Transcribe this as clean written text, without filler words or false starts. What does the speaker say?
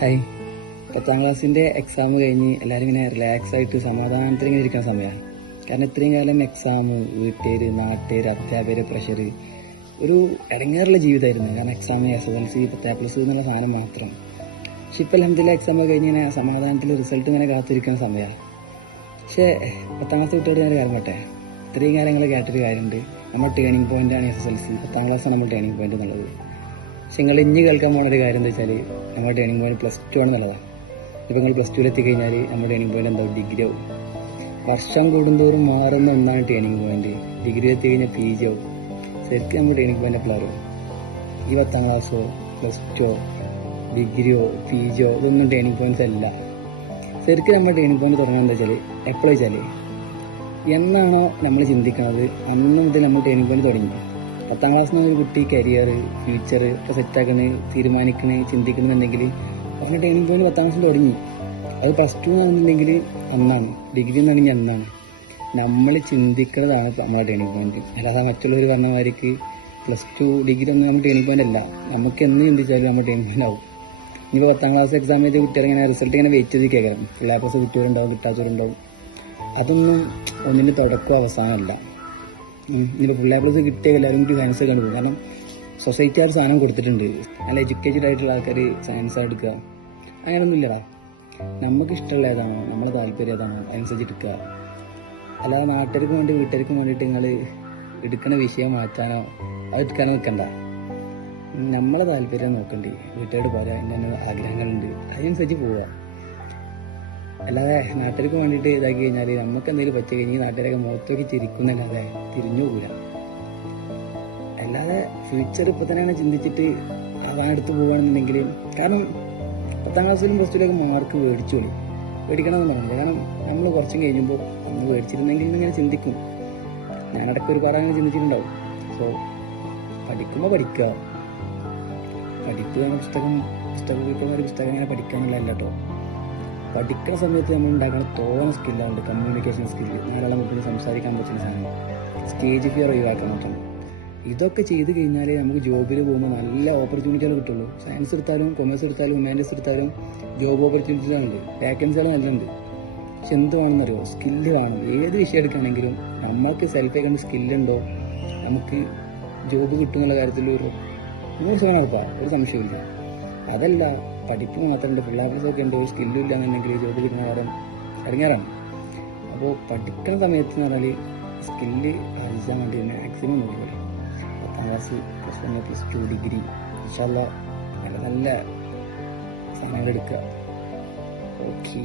Hi. 10ാം ക്ലാസ്സിൻ്റെ exam കഴിഞ്ഞ് എല്ലാവരും ഇങ്ങനെ റിലാക്സ് ആയിട്ട് സമാധാനത്തിൽ ഇങ്ങനെ ഇരിക്കുന്ന സമയമാണ്. കാരണം ഇത്രയും കാലം എക്സാം, വീട്ടുകാർ, നാട്ടുകാർ, അധ്യാപകർ, പ്രഷർ, ഒരു ഇടങ്ങേറുള്ള ജീവിതമായിരുന്നു. കാരണം എക്സാം, SSLC, 10+ എന്നുള്ള സാധനം മാത്രം. പക്ഷെ ഇപ്പോൾ അൽഹംദുലില്ലാഹ് എക്സാം കഴിഞ്ഞ് ഇങ്ങനെ സമാധാനത്തിൽ റിസൾട്ട് ഇങ്ങനെ കാത്തിരിക്കുന്ന സമയമാണ്. പക്ഷേ 10ാം ക്ലാസ് വിട്ടോട് ഞാൻ കാര്യം പറ്റേ, ഇത്രയും കാര്യങ്ങൾ കേട്ടൊരു കാര്യമുണ്ട്. നമ്മുടെ ടേണിംഗ് പോയിൻ്റാണ് SSLC, 10ാം ക്ലാസ്സാണ് നമ്മൾ ടേണിംഗ് പോയിൻ്റ് എന്നുള്ളത്. പക്ഷെ നിങ്ങൾ ഇനി കേൾക്കാൻ പോകുന്ന ഒരു കാര്യം എന്താ വെച്ചാൽ, നമ്മുടെ ടേണിംഗ് പോയിന്റ് +2 ആണെന്നുള്ളതാണ്. ഇപ്പോൾ നിങ്ങൾ +2 എത്തിക്കഴിഞ്ഞാൽ നമ്മുടെ ടേണിംഗ് പോയിന്റ് എന്താവും, ഡിഗ്രി ആവും. വർഷം കൂടുന്തോറും മാറുന്ന ഒന്നാണ് ടേണിംഗ് പോയിന്റ്. ഡിഗ്രി എത്തിക്കഴിഞ്ഞാൽ PG ആവും. ശരിക്കും നമ്മുടെ ടേണിംഗ് പോയിന്റ് എപ്പോഴാവും? ഈ 10ാം ക്ലാസ്സോ, +2, ഡിഗ്രിയോ, PGയോ ഇതൊന്നും ടേണിംഗ് പോയിന്റ്സ് അല്ല. ശരിക്കും നമ്മുടെ ടേണിംഗ് പോയിന്റ് തുടങ്ങുന്നത് എന്താ വെച്ചാൽ, എപ്പോഴാ വെച്ചാൽ എന്നാണോ നമ്മൾ ചിന്തിക്കുന്നത് അന്ന് മുതൽ നമ്മൾ ടേണിംഗ് പോയിന്റ് തുടങ്ങി. 10ാം ക്ലാസ്സിൽ നിന്ന് ഒരു കുട്ടി കരിയർ, ഫ്യൂച്ചർ ഒക്കെ സെറ്റാക്കണേ, തീരുമാനിക്കണേ, ചിന്തിക്കണമെന്നുണ്ടെങ്കിൽ അവരുടെ ടേണിംഗ് പോയിന്റ് 10ാം ക്ലാസ്സിൽ തുടങ്ങി. അത് +2 ആണെന്നുണ്ടെങ്കിൽ അന്നാണ്, ഡിഗ്രി എന്നാണെങ്കിൽ അന്നാണ്. നമ്മൾ ചിന്തിക്കുന്നതാണ് നമ്മുടെ ടേണിംഗ് പോയിന്റ്. അല്ലാതെ മറ്റുള്ളവർ പറഞ്ഞ മാതിരിക്ക് +2, ഡിഗ്രി ഒന്നും നമ്മുടെ ടേണിംഗ് പോയിന്റ് അല്ല. നമുക്ക് എന്ന് ചിന്തിച്ചാലും നമ്മുടെ ടേണിംഗ് പോയിന്റ് ആവും. ഇനിയിപ്പോൾ 10ാം ക്ലാസ് എക്സാം ചെയ്ത് കുട്ടികൾ ഇങ്ങനെ റിസൾട്ട് ഇങ്ങനെ വെയിറ്റ് ചെയ്ത് കേൾക്കണം. Full A+ കിട്ടിയവരുണ്ടാവും, കിട്ടാത്തവരുണ്ടാവും. അതൊന്നും ഒന്നിൻ്റെ തുടക്കവും അവസാനമല്ല. ഇനിയിപ്പോൾ ഫുൾ A+ കിട്ടിയ എല്ലാവരും എനിക്ക് സയൻസ് കണ്ടു പോകും. കാരണം സൊസൈറ്റി ആ ഒരു സാധനം കൊടുത്തിട്ടുണ്ട്. നല്ല എഡ്യൂക്കേറ്റഡ് ആയിട്ടുള്ള ആൾക്കാർ സയൻസ് എടുക്കുക, അങ്ങനെയൊന്നും ഇല്ലടാ. നമുക്ക് ഇഷ്ടമുള്ള ഏതാണോ, നമ്മളെ താല്പര്യം ഏതാണോ അതിനനുസരിച്ച് എടുക്കുക. അല്ലാതെ നാട്ടുകാർക്കും വേണ്ടി, വീട്ടുകാർക്കും വേണ്ടിയിട്ട് നിങ്ങൾ എടുക്കുന്ന വിഷയം മാറ്റാനോ അത് എടുക്കാനോ നിൽക്കണ്ട. നമ്മളെ താല്പര്യം നോക്കണ്ടേ. വീട്ടുകാരോട് പോരാ, ഇന്ന ആഗ്രഹങ്ങളുണ്ട്, അതിനനുസരിച്ച് പോവുക. അല്ലാതെ നാട്ടുകാർക്ക് വേണ്ടിയിട്ട് ഇതാക്കി കഴിഞ്ഞാൽ നമുക്ക് എന്തെങ്കിലും പറ്റി കഴിഞ്ഞാൽ നാട്ടുകാരൊക്കെ മുഖത്തേക്ക് ചിരിക്കുന്നല്ലാതെ തിരിഞ്ഞു പോകില്ല. അല്ലാതെ ഫ്യൂച്ചർ ഇപ്പോൾ തന്നെയാണ് ചിന്തിച്ചിട്ട് അതെടുത്ത് പോവുകയാണെന്നുണ്ടെങ്കിൽ, കാരണം 10ാം ക്ലാസ്സിലും +2 മാർക്ക് മേടിക്കണമെന്ന് പറഞ്ഞില്ല. കാരണം നമ്മൾ കുറച്ചും കഴിയുമ്പോൾ നമ്മൾ മേടിച്ചിരുന്നെങ്കിൽ ഇങ്ങനെ ചിന്തിക്കും. ഞാനടക്കം ഒരുപാട് അങ്ങനെ ചിന്തിച്ചിട്ടുണ്ടാവും. സോ പഠിക്കുമ്പോൾ പഠിക്കുക. പഠിക്കുക പുസ്തകം ഇങ്ങനെ പഠിക്കാനുള്ളതല്ല കേട്ടോ. പഠിക്കുന്ന സമയത്ത് നമ്മൾ ഉണ്ടാക്കുന്ന തോന്നുന്ന സ്കില്ലുണ്ട്. കമ്മ്യൂണിക്കേഷൻ സ്കില്ല്, നാളെ മുമ്പിൽ സംസാരിക്കാൻ പറ്റുന്ന സാധനം, സ്റ്റേജ് ഫിയർ ഒഴിവാക്കാൻ പറ്റണം. ഇതൊക്കെ ചെയ്ത് കഴിഞ്ഞാൽ നമുക്ക് ജോബിൽ പോകുമ്പോൾ നല്ല ഓപ്പർച്യൂണിറ്റികൾ കിട്ടുള്ളൂ. സയൻസ് എടുത്താലും, കൊമേഴ്സ് എടുത്താലും, ഹ്യൂമാനിറ്റീസ് എടുത്താലും ജോബ് ഓപ്പർച്യൂണിറ്റീസുകളുണ്ട്, വാക്കൻസികൾ നല്ലുണ്ട്. പക്ഷെ എന്ത് വേണമെന്നറിയോ, സ്കില്ല് വേണം. ഏത് വിഷയം എടുക്കുകയാണെങ്കിലും നമ്മൾക്ക് സെൽഫായി കണ്ട് സ്കില്ലുണ്ടോ നമുക്ക് ജോബ് കിട്ടുമെന്നുള്ള കാര്യത്തിൽ ഒരു 100% ഉറപ്പാണ്, ഒരു സംശയമില്ല. അതല്ല പഠിപ്പ് മാത്രമുണ്ട്, പിള്ളേർക്കൊക്കെ ഉണ്ട്, ഒരു സ്കില്ലും ഇല്ല എന്നുണ്ടെങ്കിൽ ജോബ് കിട്ടുന്ന കാര്യം ഇറങ്ങാറാണ്. അപ്പോൾ പഠിക്കുന്ന സമയത്ത് എന്ന് പറഞ്ഞാൽ സ്കില്ല് ആർജിച്ചാൻ വേണ്ടി മാക്സിമം നോക്കുക. 10ാം ക്ലാസ്, +1, +2, ഡിഗ്രി, ഇൻഷാ അല്ലാഹ് നല്ല സാധനങ്ങൾ എടുക്കുക. ഓക്കെ.